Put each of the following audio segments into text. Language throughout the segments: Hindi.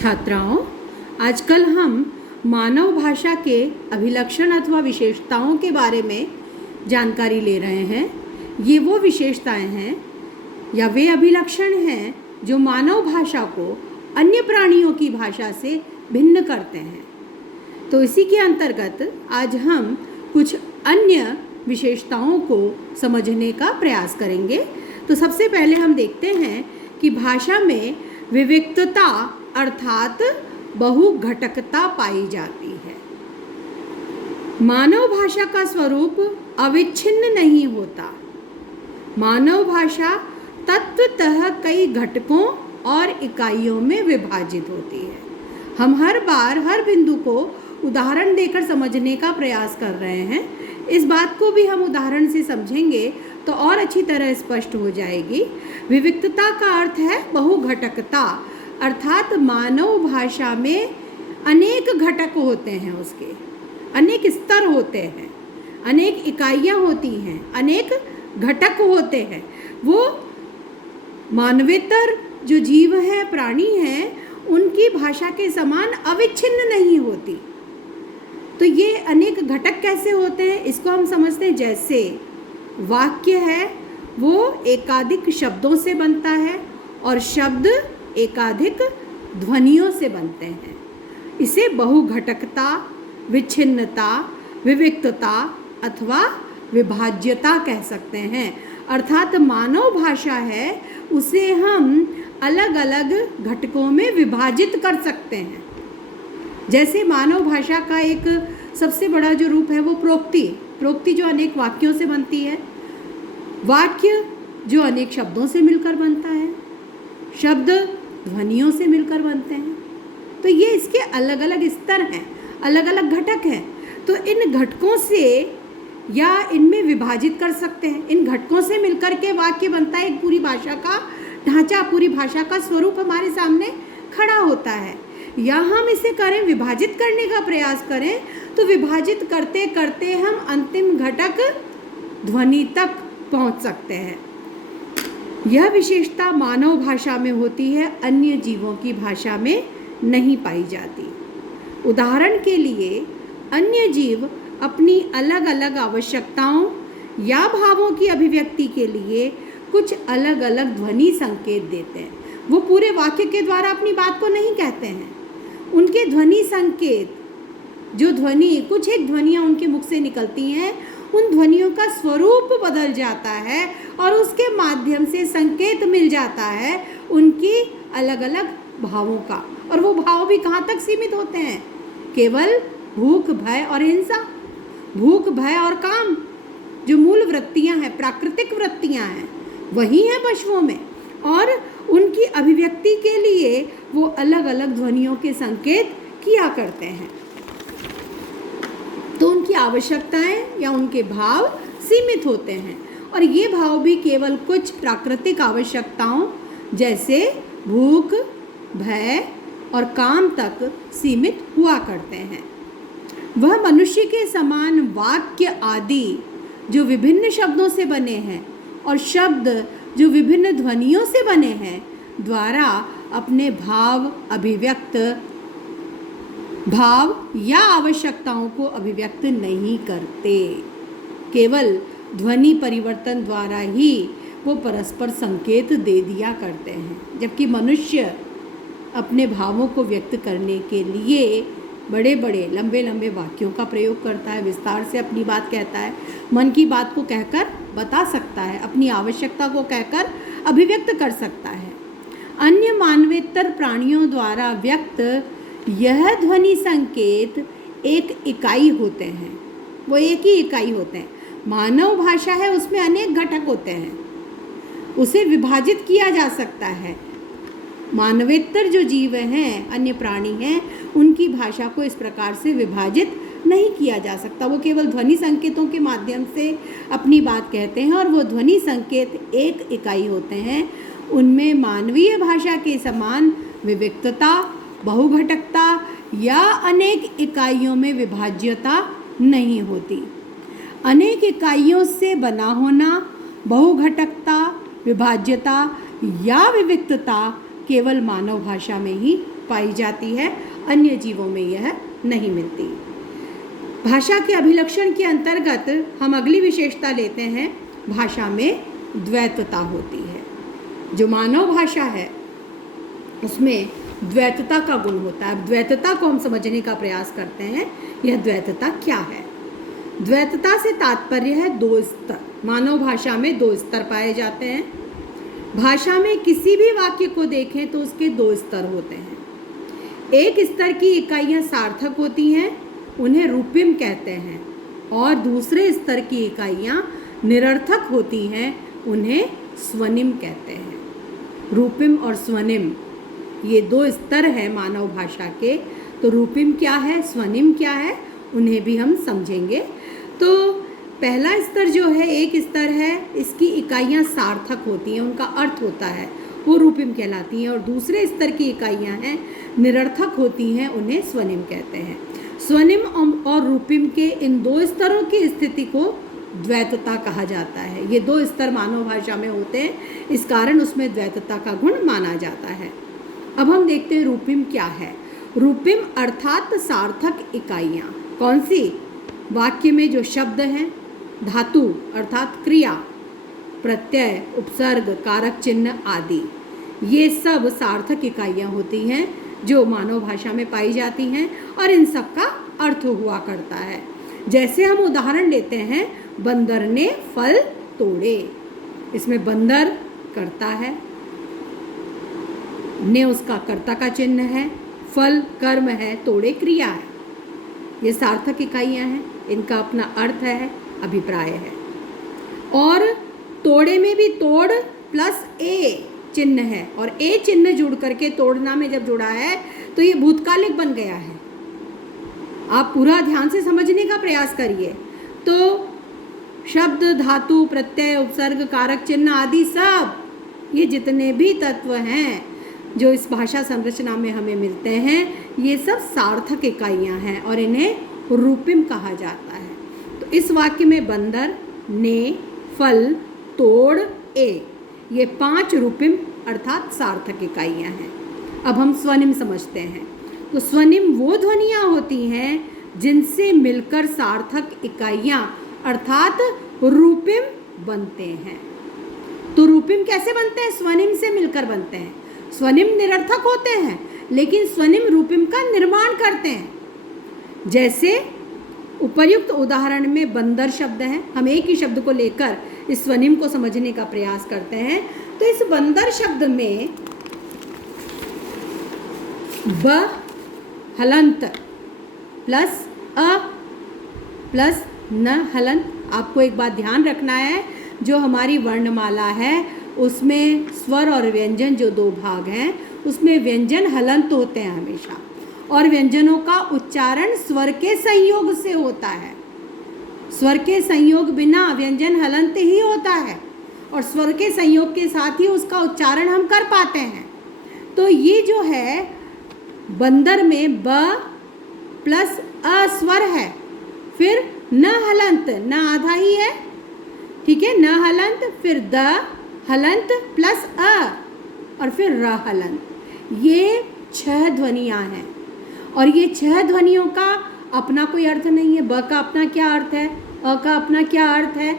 छात्राओं, आजकल हम मानव भाषा के अभिलक्षण अथवा विशेषताओं के बारे में जानकारी ले रहे हैं। ये वो विशेषताएं हैं या वे अभिलक्षण हैं जो मानव भाषा को अन्य प्राणियों की भाषा से भिन्न करते हैं। तो इसी के अंतर्गत आज हम कुछ अन्य विशेषताओं को समझने का प्रयास करेंगे। तो सबसे पहले हम देखते हैं कि भाषा में विविक्तता अर्थात बहुघटकता पाई जाती है। मानव भाषा का स्वरूप अविच्छिन्न नहीं होता। मानव भाषा तत्वतः कई घटकों और इकाइयों में विभाजित होती है। हम हर बार हर बिंदु को उदाहरण देकर समझने का प्रयास कर रहे हैं। इस बात को भी हम उदाहरण से समझेंगे तो और अच्छी तरह स्पष्ट हो जाएगी। विविक्तता का अर्थ है बहुघटकता, अर्थात मानव भाषा में अनेक घटक होते हैं, उसके अनेक स्तर होते हैं, अनेक इकाइयाँ होती हैं, अनेक घटक होते हैं। वो मानवेतर जो जीव हैं, प्राणी हैं, उनकी भाषा के समान अविच्छिन्न नहीं होती। तो ये अनेक घटक कैसे होते हैं इसको हम समझते हैं। जैसे वाक्य है वो एकाधिक शब्दों से बनता है और शब्द एकाधिक ध्वनियों से बनते हैं। इसे बहुघटकता, विच्छिन्नता, विविक्तता अथवा विभाज्यता कह सकते हैं। अर्थात मानव भाषा है उसे हम अलग अलग घटकों में विभाजित कर सकते हैं। जैसे मानव भाषा का एक सबसे बड़ा जो रूप है वो प्रोक्ति जो अनेक वाक्यों से बनती है, वाक्य जो अनेक शब्दों से मिलकर बनता है, शब्द ध्वनियों से मिलकर बनते हैं। तो ये इसके अलग अलग स्तर हैं, अलग अलग घटक हैं। तो इन घटकों से या इनमें विभाजित कर सकते हैं। इन घटकों से मिलकर के वाक्य बनता है, एक पूरी भाषा का ढांचा, पूरी भाषा का स्वरूप हमारे सामने खड़ा होता है। या हम इसे करें, विभाजित करने का प्रयास करें, तो विभाजित करते करते हम अंतिम घटक ध्वनि तक पहुंच सकते हैं। यह विशेषता मानव भाषा में होती है, अन्य जीवों की भाषा में नहीं पाई जाती। उदाहरण के लिए अन्य जीव अपनी अलग अलग आवश्यकताओं या भावों की अभिव्यक्ति के लिए कुछ अलग अलग ध्वनि संकेत देते हैं। वो पूरे वाक्य के द्वारा अपनी बात को नहीं कहते हैं। उनके ध्वनि संकेत, जो ध्वनि, कुछ एक ध्वनियाँ उनके मुख से निकलती हैं, उन ध्वनियों का स्वरूप बदल जाता है और उसके माध्यम से संकेत मिल जाता है उनकी अलग अलग भावों का। और वो भाव भी कहाँ तक सीमित होते हैं? केवल भूख, भय और हिंसा। भूख, भय और काम जो मूल वृत्तियाँ हैं, प्राकृतिक वृत्तियाँ हैं, वही हैं पशुओं में। और उनकी अभिव्यक्ति के लिए वो अलग अलग ध्वनियों के संकेत किया करते हैं। तो उनकी आवश्यकताएं या उनके भाव सीमित होते हैं और ये भाव भी केवल कुछ प्राकृतिक आवश्यकताओं जैसे भूख, भय और काम तक सीमित हुआ करते हैं। वह मनुष्य के समान वाक्य आदि जो विभिन्न शब्दों से बने हैं और शब्द जो विभिन्न ध्वनियों से बने हैं द्वारा अपने भाव या आवश्यकताओं को अभिव्यक्त नहीं करते। केवल ध्वनि परिवर्तन द्वारा ही वो परस्पर संकेत दे दिया करते हैं। जबकि मनुष्य अपने भावों को व्यक्त करने के लिए बड़े बड़े लंबे लंबे वाक्यों का प्रयोग करता है, विस्तार से अपनी बात कहता है, मन की बात को कहकर बता सकता है, अपनी आवश्यकता को कहकर अभिव्यक्त कर सकता है। अन्य मानवेतर प्राणियों द्वारा व्यक्त यह ध्वनि संकेत एक इकाई होते हैं, वो एक ही इकाई होते हैं। मानव भाषा है उसमें अनेक घटक होते हैं, उसे विभाजित किया जा सकता है। मानवेतर जो जीव हैं, अन्य प्राणी हैं, उनकी भाषा को इस प्रकार से विभाजित नहीं किया जा सकता। वो केवल ध्वनि संकेतों के माध्यम से अपनी बात कहते हैं और वो ध्वनि संकेत एक इकाई होते हैं। उनमें मानवीय भाषा के समान विविक्तता, बहुघटकता या अनेक इकाइयों में विभाज्यता नहीं होती। अनेक इकाइयों से बना होना, बहुघटकता, विभाज्यता या विविक्तता केवल मानव भाषा में ही पाई जाती है, अन्य जीवों में यह नहीं मिलती। भाषा के अभिलक्षण के अंतर्गत हम अगली विशेषता लेते हैं, भाषा में द्वैतता होती है। जो मानव भाषा है उसमें द्वैतता का गुण होता है। अब द्वैतता को हम समझने का प्रयास करते हैं, यह द्वैतता क्या है। द्वैतता से तात्पर्य है दो स्तर। मानव भाषा में दो स्तर पाए जाते हैं। भाषा में किसी भी वाक्य को देखें तो उसके दो स्तर होते हैं। एक स्तर की इकाइयाँ सार्थक होती हैं, उन्हें रूपिम कहते हैं, और दूसरे स्तर की इकाइयाँ निरर्थक होती हैं, उन्हें स्वनिम कहते हैं। रूपिम और स्वनिम ये दो स्तर हैं मानव भाषा के। तो रूपिम क्या है, स्वनिम क्या है, उन्हें भी हम समझेंगे। तो पहला स्तर जो है, एक स्तर है, इसकी इकाइयाँ सार्थक होती हैं, उनका अर्थ होता है, वो रूपिम कहलाती हैं। और दूसरे स्तर की इकाइयाँ हैं निरर्थक होती हैं, उन्हें स्वनिम कहते हैं। स्वनिम और रूपिम के इन दो स्तरों की स्थिति को द्वैतता कहा जाता है। ये दो स्तर मानव भाषा में होते हैं, इस कारण उसमें द्वैतता का गुण माना जाता है। अब हम देखते हैं रूपिम क्या है। रूपिम अर्थात सार्थक इकाइयाँ कौन सी? वाक्य में जो शब्द हैं, धातु अर्थात क्रिया, प्रत्यय, उपसर्ग, कारक चिन्ह आदि, ये सब सार्थक इकाइयाँ होती हैं जो मानव भाषा में पाई जाती हैं और इन सब का अर्थ हुआ करता है। जैसे हम उदाहरण लेते हैं, बंदर ने फल तोड़े। इसमें बंदर कर्ता है, ने उसका कर्ता का चिन्ह है, फल कर्म है, तोड़े क्रिया है। ये सार्थक इकाइयाँ हैं, इनका अपना अर्थ है, अभिप्राय है। और तोड़े में भी तोड़ प्लस ए चिन्ह है, और ए चिन्ह जुड़ करके तोड़ना में जब जुड़ा है तो ये भूतकालिक बन गया है। आप पूरा ध्यान से समझने का प्रयास करिए। तो शब्द, धातु, प्रत्यय, उपसर्ग, कारक चिन्ह आदि सब ये जितने भी तत्व हैं जो इस भाषा संरचना में हमें मिलते हैं, ये सब सार्थक इकाइयाँ हैं और इन्हें रूपिम कहा जाता है। तो इस वाक्य में बंदर, ने, फल, तोड़, ए, ये 5 रूपिम अर्थात सार्थक इकाइयाँ हैं। अब हम स्वनिम समझते हैं। तो स्वनिम वो ध्वनियाँ होती हैं जिनसे मिलकर सार्थक इकाइयाँ अर्थात रूपिम बनते हैं। तो रूपिम कैसे बनते हैं? स्वनिम से मिलकर बनते हैं। स्वनिम निरर्थक होते हैं, लेकिन स्वनिम रूपिम का निर्माण करते हैं। जैसे उपर्युक्त उदाहरण में बंदर शब्द है, हम एक ही शब्द को लेकर इस स्वनिम को समझने का प्रयास करते हैं। तो इस बंदर शब्द में ब हलंत प्लस अ प्लस न हलंत। आपको एक बात ध्यान रखना है, जो हमारी वर्णमाला है उसमें स्वर और व्यंजन जो दो भाग हैं, उसमें व्यंजन हलंत होते हैं हमेशा, और व्यंजनों का उच्चारण स्वर के संयोग से होता है। स्वर के संयोग बिना व्यंजन हलंत ही होता है, और स्वर के संयोग के साथ ही उसका उच्चारण हम कर पाते हैं। तो ये जो है बंदर में ब प्लस अ स्वर है, फिर न हलंत, न आधा ही है, ठीक है, न हलंत, फिर द हलंत प्लस अ, और फिर र हलंत। ये 6 ध्वनियाँ हैं, और ये 6 ध्वनियों का अपना कोई अर्थ नहीं है। ब का अपना क्या अर्थ है, अ का अपना क्या अर्थ है,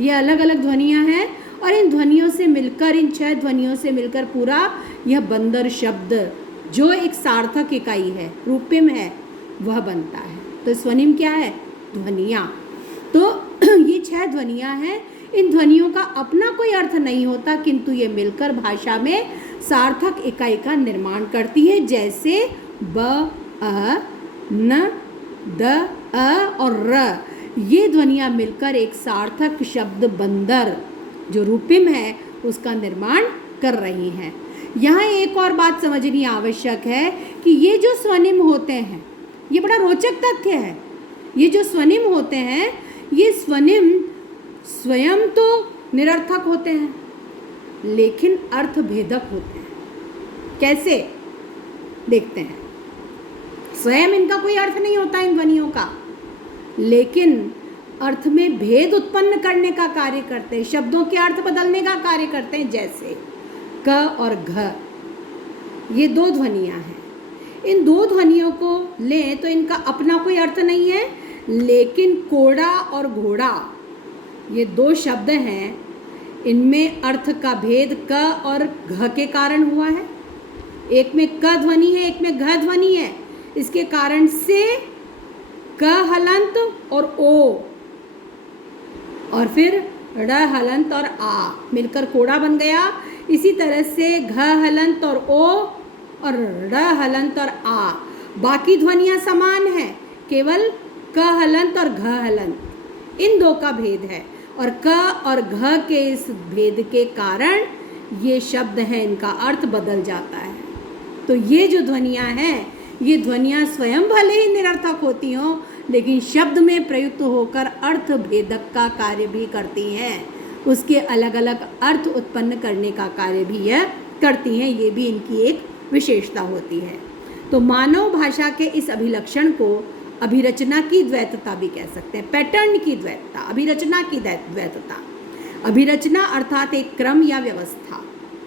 ये अलग अलग ध्वनियाँ हैं, और इन ध्वनियों से मिलकर, इन 6 ध्वनियों से मिलकर पूरा यह बंदर शब्द जो एक सार्थक इकाई है, रूपिम है, वह बनता है। तो स्वनिम क्या है? ध्वनियाँ। तो ये 6 ध्वनियाँ हैं। इन ध्वनियों का अपना कोई अर्थ नहीं होता, किंतु ये मिलकर भाषा में सार्थक इकाई का निर्माण करती है। जैसे ब, अ, न, द, अ और र, ये ध्वनियाँ मिलकर एक सार्थक शब्द बंदर जो रूपिम है उसका निर्माण कर रही हैं। यहाँ एक और बात समझनी आवश्यक है कि ये जो स्वनिम होते हैं, ये बड़ा रोचक तथ्य है। ये जो स्वनिम होते हैं, ये स्वनिम स्वयं तो निरर्थक होते हैं, लेकिन अर्थ भेदक होते हैं। कैसे? देखते हैं। स्वयं इनका कोई अर्थ नहीं होता इन ध्वनियों का, लेकिन अर्थ में भेद उत्पन्न करने का कार्य करते हैं, शब्दों के अर्थ बदलने का कार्य करते हैं। जैसे क और घ, ये 2 ध्वनियाँ हैं। इन दो ध्वनियों को लें तो इनका अपना कोई अर्थ नहीं है, लेकिन कोड़ा और घोड़ा ये दो शब्द हैं, इनमें अर्थ का भेद क और घ के कारण हुआ है। एक में क ध्वनि है, एक में घ ध्वनि है। इसके कारण से क हलंत और ओ, और फिर ड़ हलंत और आ मिलकर कोड़ा बन गया। इसी तरह से घ हलंत और ओ और ड़ हलंत और आ, बाकी ध्वनियाँ समान हैं, केवल क हलंत और घ हलंत इन दो का भेद है। और क और घ के इस भेद के कारण ये शब्द हैं, इनका अर्थ बदल जाता है। तो ये जो ध्वनियाँ हैं, ये ध्वनियाँ स्वयं भले ही निरर्थक होती हों, लेकिन शब्द में प्रयुक्त होकर अर्थ भेदक का कार्य भी करती हैं, उसके अलग अलग अर्थ उत्पन्न करने का कार्य भी यह करती हैं। ये भी इनकी एक विशेषता होती है। तो मानव भाषा के इस अभिलक्षण को अभिरचना की द्वैतता भी कह सकते हैं, पैटर्न की द्वैतता, अभिरचना की द्वैतता। अभिरचना अर्थात एक क्रम या व्यवस्था,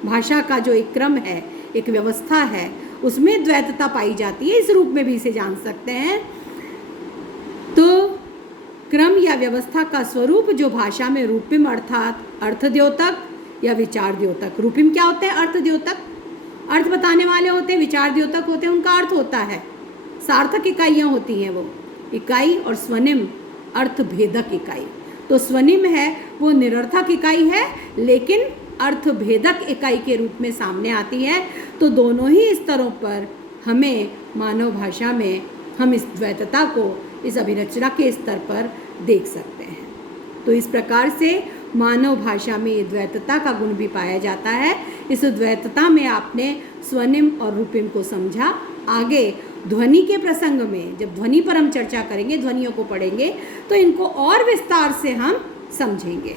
भाषा का जो एक क्रम है, एक व्यवस्था है, उसमें द्वैतता पाई जाती है। इस रूप में भी इसे जान सकते हैं। तो क्रम या व्यवस्था का स्वरूप जो भाषा में रूपिम अर्थात अर्थद्योतक या विचार द्योतक। रूपिम क्या होते हैं? अर्थद्योतक, अर्थ बताने वाले होते हैं। विचार द्योतक होते हैं, उनका अर्थ होता है, सार्थक इकाइयाँ होती हैं वो इकाई, और स्वनिम अर्थ भेदक इकाई। तो स्वनिम है वो निरर्थक इकाई है, लेकिन अर्थ भेदक इकाई के रूप में सामने आती है। तो दोनों ही स्तरों पर हमें मानव भाषा में हम इस द्वैतता को इस अभिरचना के स्तर पर देख सकते हैं। तो इस प्रकार से मानव भाषा में ये द्वैतता का गुण भी पाया जाता है। इस द्वैतता में आपने स्वनिम और रूपिम को समझा। आगे ध्वनि के प्रसंग में जब ध्वनि पर हम चर्चा करेंगे, ध्वनियों को पढ़ेंगे, तो इनको और विस्तार से हम समझेंगे।